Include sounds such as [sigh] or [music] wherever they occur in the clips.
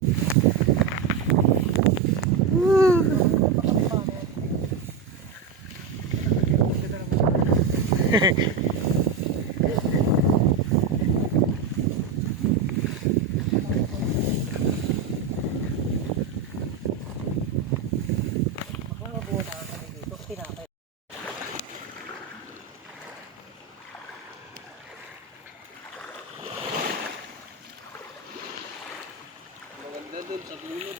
Maganda [laughs] dun sa dulo.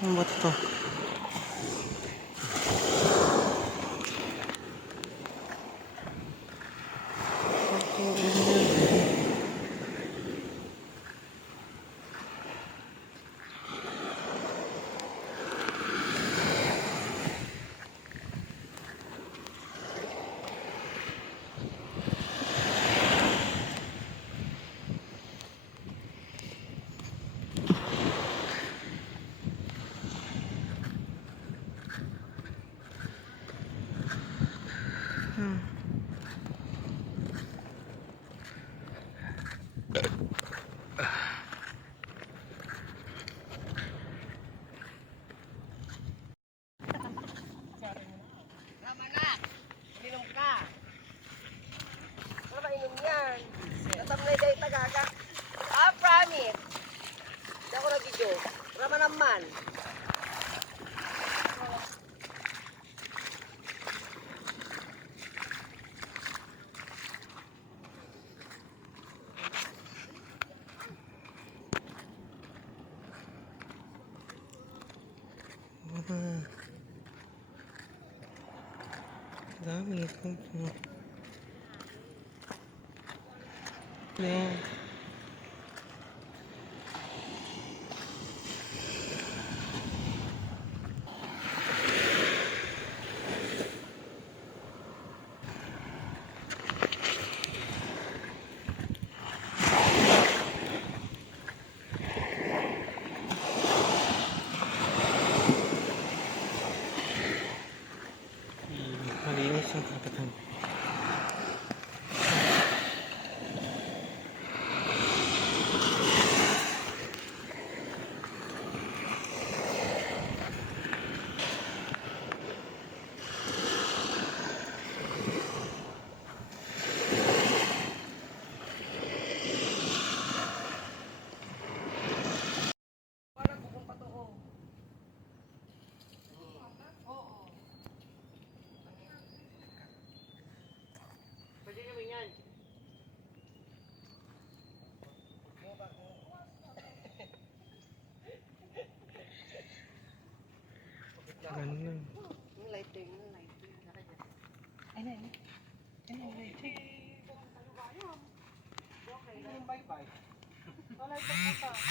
Ang ba't to? Tama na. Minom ka. Ano ba inom yan? Natamlay day tagaga. Ah, promise. Hindi ako nag-video. Rama naman. Ah. Dami itong puno. Ayan.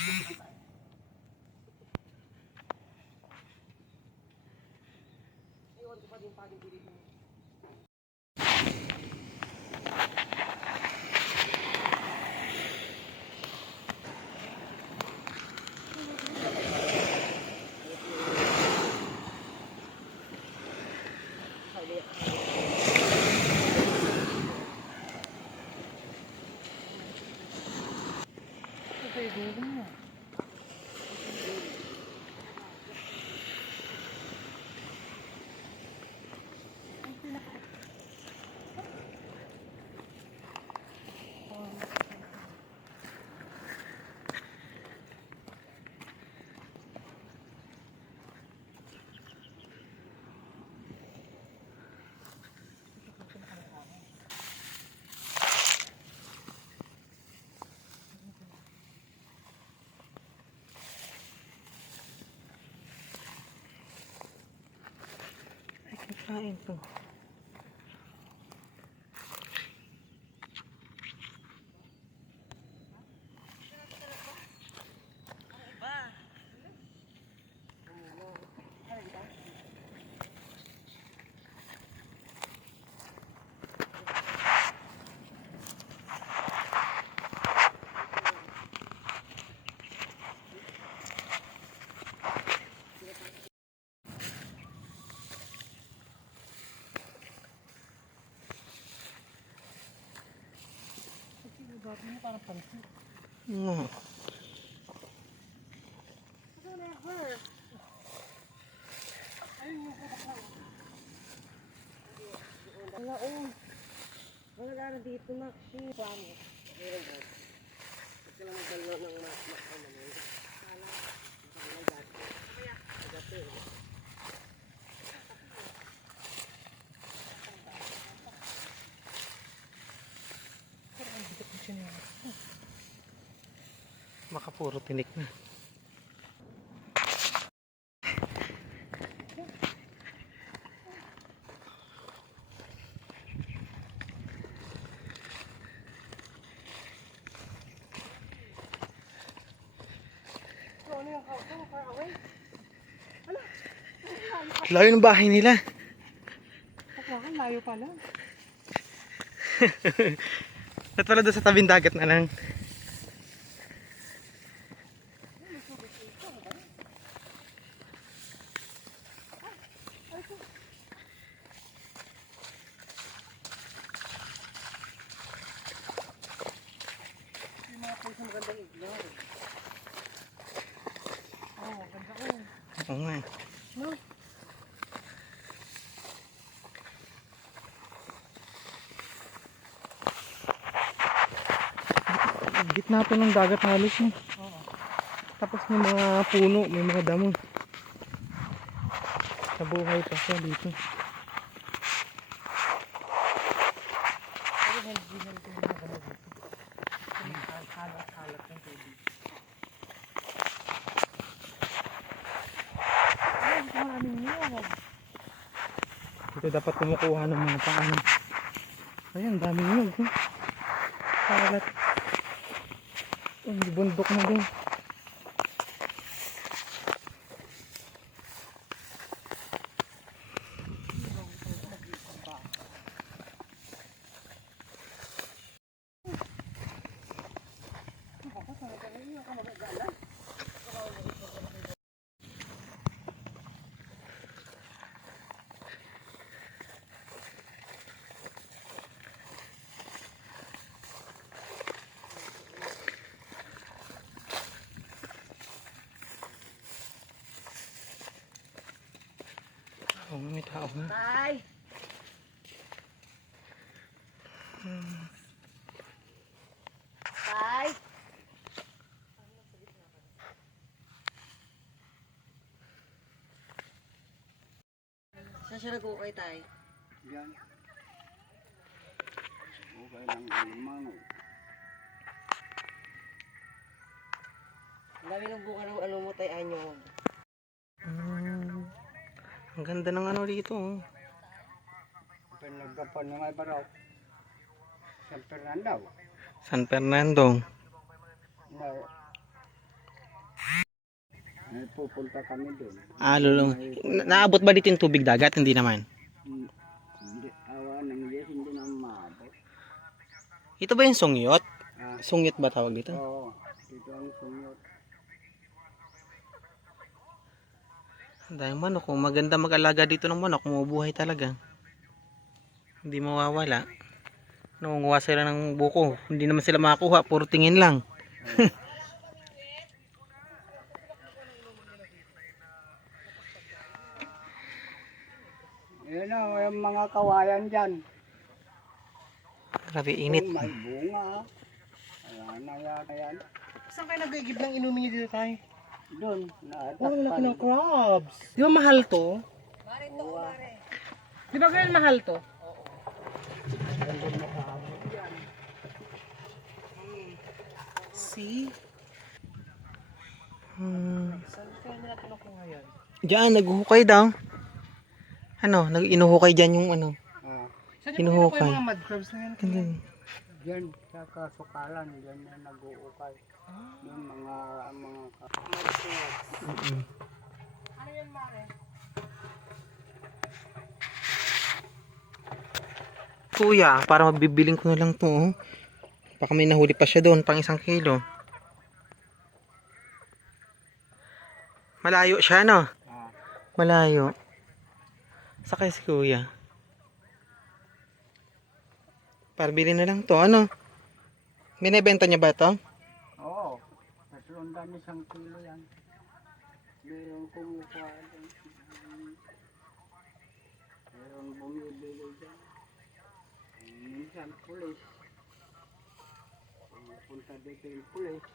Ito pa. Iwan ko pa din pa din dito. Kain to. Oo. Wala, oh. Wala na dito na. Promise. Ito lang magdalo ng mas puro tinik na. Layo ng bahay nila. Layo pala? Ba't [laughs] pala doon sa tabing dagat na lang? Yung mga puso magandang iglor. Oh, ganda ko. Oo nga. No? Gitna pa ng dagat halos no. Oo. Tapos may mga puno, may mga damo. Nabuhay pa siya dito. Pero healthy, healthy yung mga dito. Halat-halat ng tubig. Ay, maraming niyog. Dito dapat kumukuha ng mga paano. Ayan, daming nyug. Oh. Kalat. May bundok na din. Oh, may tao na. Tay! Tay! Saan siya nag-ukay, Tay? Yan. Okay lang ang mango. Ang dami ng buka ng ano mo, Tay, anyong. Ang ganda ng ano dito. Oh. Pinagkapan ng may baraw. San Fernando. San Fernando. Na, may pupunta kami doon. Ah, lulong. Na- naabot ba dito yung tubig dagat? Hindi naman. Hmm, Hindi, awa ng Diyos, hindi na maabot. Ito ba yung sungyot? Ah, Sungyot ba tawag dito? oo. Dito ang sunyot. Dahil manok, kung maganda mag-alaga dito ng manok, mabubuhay talaga. Hindi mawawala. Nangunguha sila ng buko. Hindi naman sila makakuha, puro tingin lang. [laughs] Yan o, yung mga kawayan dyan. Grabe init. Kung may bunga. Wala na yan. Saan kayo nagigib ng inumin niyo dito, Tay? Doon, Oh, ang laki ng crabs. Di ba mahal to? Di ba ganyan mahal to? See? Hmm. Saan kaya nila kinukuha yan? Diyan, naghuhukay daw. Ano, nag inuhukay dyan yung ano. Ah, Saan yung Hinuhukay. yung mga mud crabs na yan? Dyan sa kasukalan, dyan na nag-uukay. Yung mga, mga. Ano yan, Mare? Kuya, para mabibiling ko na lang to. Oh. Baka may nahuli pa siya doon, pang isang kilo. Malayo siya, no? ah, Malayo. Sakay si kuya. Para bilhin na lang to, ano? Binibenta niya ba to? Daan isang kilo yan. Meron kumukuha doon. Meron bumibili dyan. Minsan pulis. Punta dito yung pulis.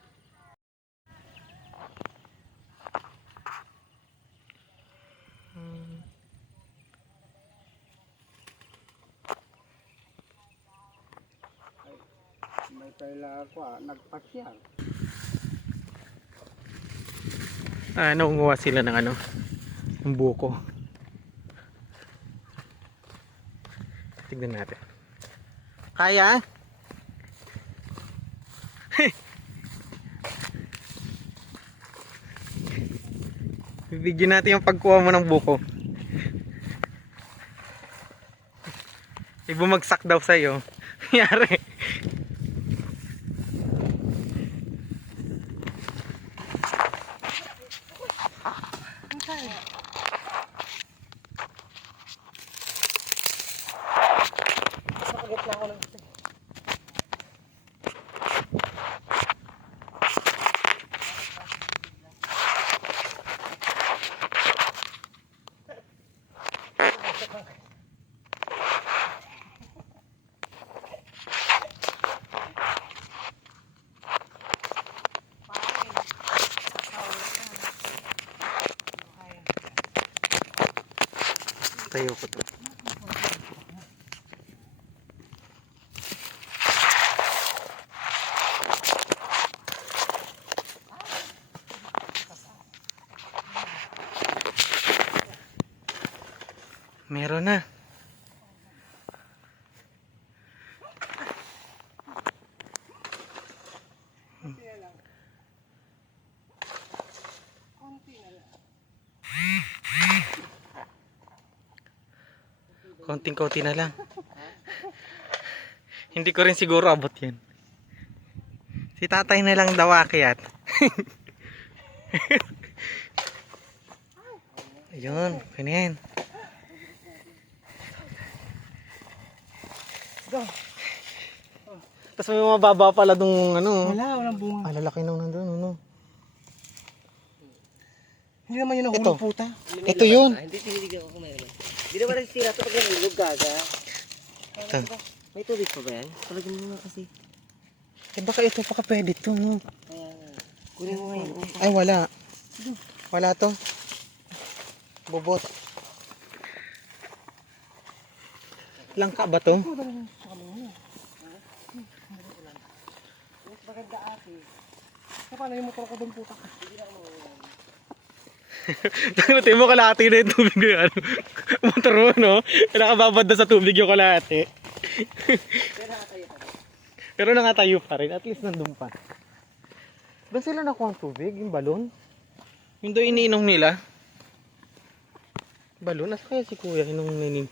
May kaila ako ah, nagpasyal. Ah, nangunguha sila ng ano? Ng buko. Tignan natin. Kaya? [laughs] Bibigyan natin yung pagkuha mo ng buko. Ibumagsak daw sa'yo. [laughs] Yari. Amen. Tayo ko to. Meron na. Konting-konti na lang. Hindi ko rin siguro abot yan. Si tatay na lang daw akyat. [laughs] Ayun, ganyan. Tapos may mga baba pala nung ano. Wala, walang bunga. Ah, lalaki nung nandun, ano. Hindi naman yun ang Ito. puta. Ito yun. Hindi, tinitigan ko kung mayroon. Hindi naman rin sira ito pag nahulog gaga. Ito. May tubig pa ba yan? Talagyan mo nga kasi. Eh baka ito pa ka pwede to, no? Kaya nga. Kunin mo nga yun. Ay, wala. Wala to. Bobot. Langka ba to? Maganda ate. Sa paano yung motor ko doon puta? Tangutin mo kalahati na yung tubig ko yan. Motor mo, no? Nakababad na sa tubig yung kalahati. [laughs] Pero nakatayo pa rin. At least nandun pa. Ba sila nakuha ang tubig? Yung balon? Yung doon iniinom nila? Balon? Asa kaya si kuya? Inong ninin?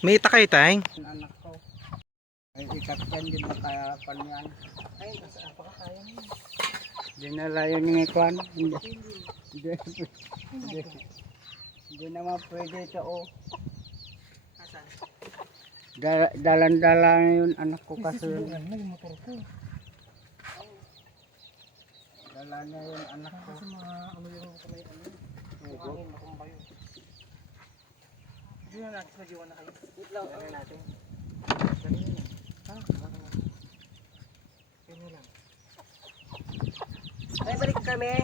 May itakay tayong. Ang anak ko. Ay, ikat yan, di ba kaya pan yan? Ay, nasa napakakaya mo. Dinala yun ng ikwan. Hindi. Hindi. Hindi. Hindi naman pwede ito, oh. Asan? Dala- Dalan-dala yun anak ko kasi. Ano yung motor ko? Dala niya yun anak ko. Kasi mga ano yung kamay ano. Hangin, matumbayo. Hindi na natin nagiwan na kayo. Wait lang, ano natin? Ha? Ay, balik kami.